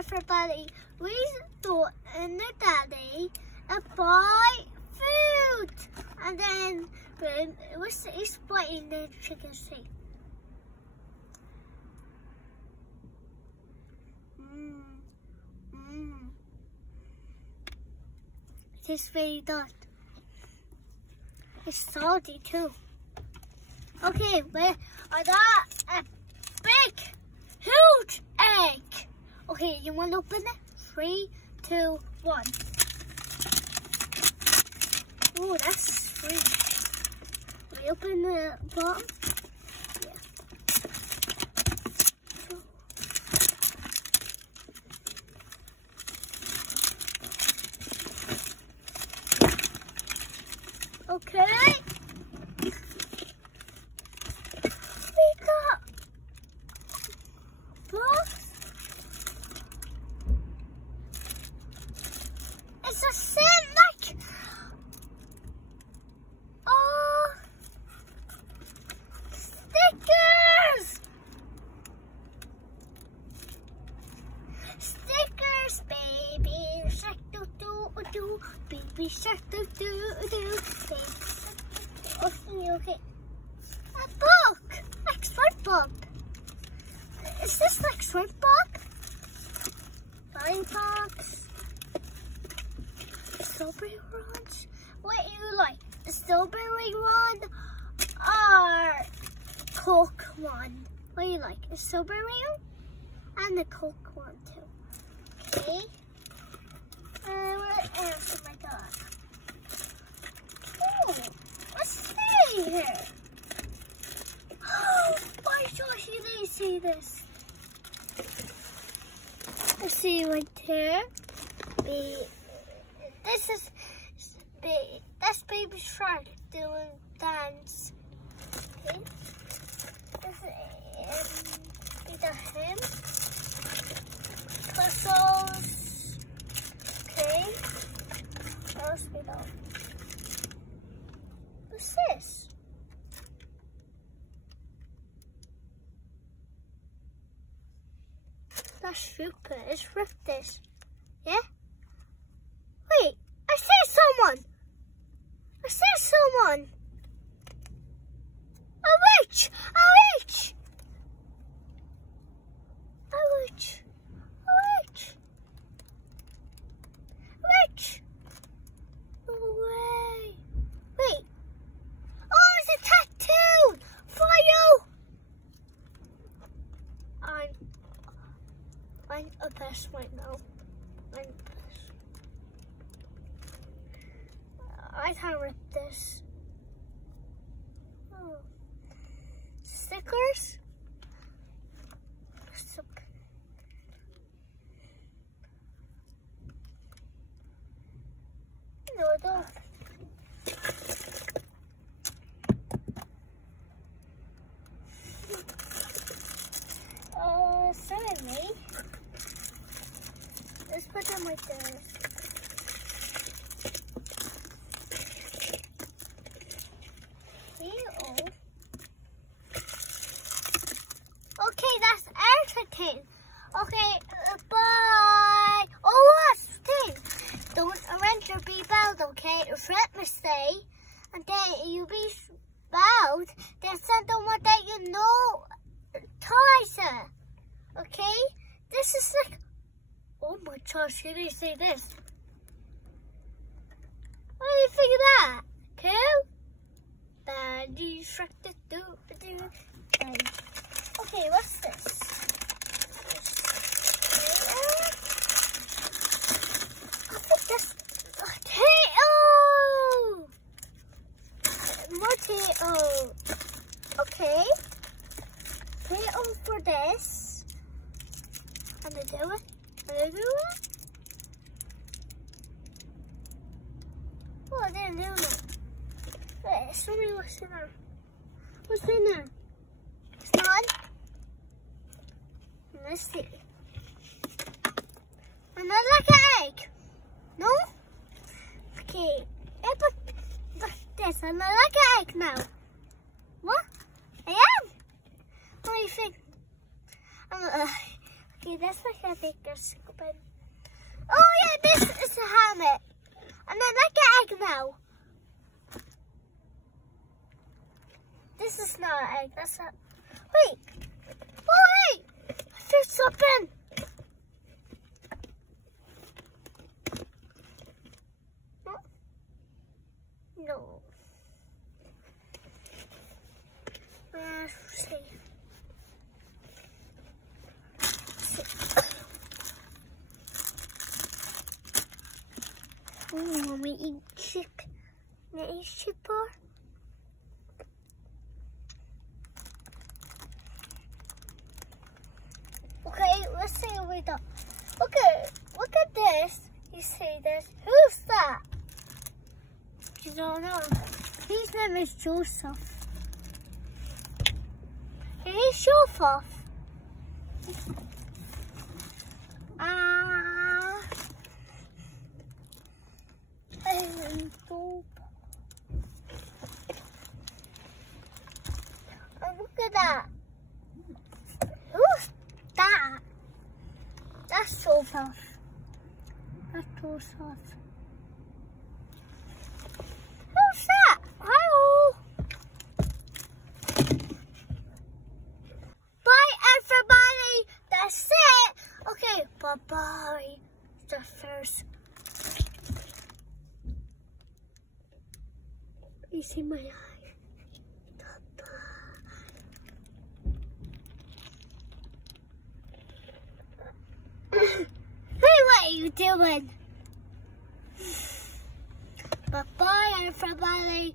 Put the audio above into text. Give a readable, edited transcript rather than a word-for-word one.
everybody, we thought in the daddy and buy food. And then we're explaining the chicken steak. It's really good. It's salty too. Okay, I got a big, huge egg. Okay, you want to open it? 3, 2, 1. Oh, that's sweet. We open the bottom. Yeah. Okay. We got box. It's a scent like stickers. Stickers, baby shark do do do, baby shark do do do. Okay. A book, like shrimp book. Is this like shrimp book? Lollipops. Strawberry ones. What do you like? The strawberry one or Coke one? What do you like? The strawberry one and the Coke one too. Okay. What else? Oh my God. Oh, let's see here. Oh my gosh, you didn't see this. Let's see right here. That's baby shark doing dance. Okay. These are him. Puzzles. Okay. What else we got? What's this? That's super. Let's rip this. Yeah? Wait, I see someone. I see someone. A witch. A witch. A witch. A witch. Witch. No way. Wait. Oh, it's a tattoo for you. I'm obsessed right now. I'm obsessed. I can't rip this. Oh. Stickers? No, I don't. Certainly. Let's put them like this. Okay, that's everything. Okay, bye. Oh, last thing. Don't arrange your be belt, okay? If let me stay, and then you be bowed, then someone that you know ties her. Okay? This is like, oh my gosh, you didn't say this. What do you think of that? Cool? Daddy shark do do do. Okay, what's this? I think that's potato. More potato. Okay. Potato for this. And I do it. And I do it. Oh, I didn't do it. Wait, show me what's in there. What's in there? It's not. Let's see. Another like an egg. No? Okay. I put this. Another like an egg now. What? I am? What do you think? Okay, Okay, that's what I think is open. Oh yeah, this is a helmet. And then like an egg now. This is not an egg, that's a... Wait! Oh wait! There's something! No. Let's see. Oh, Mommy, eat chick. Eat chipper. Okay, let's see what we got. Okay, look at this. You see this? Who's that? You don't know. His name is Joseph. And he's Joseph. Look at that. Who's that? That's Joseph. That's Joseph. Who's that? Hello. Bye, everybody. That's it. Okay, bye-bye. The first. You see my eye? Hey, what are you doing? Bye-bye, everybody.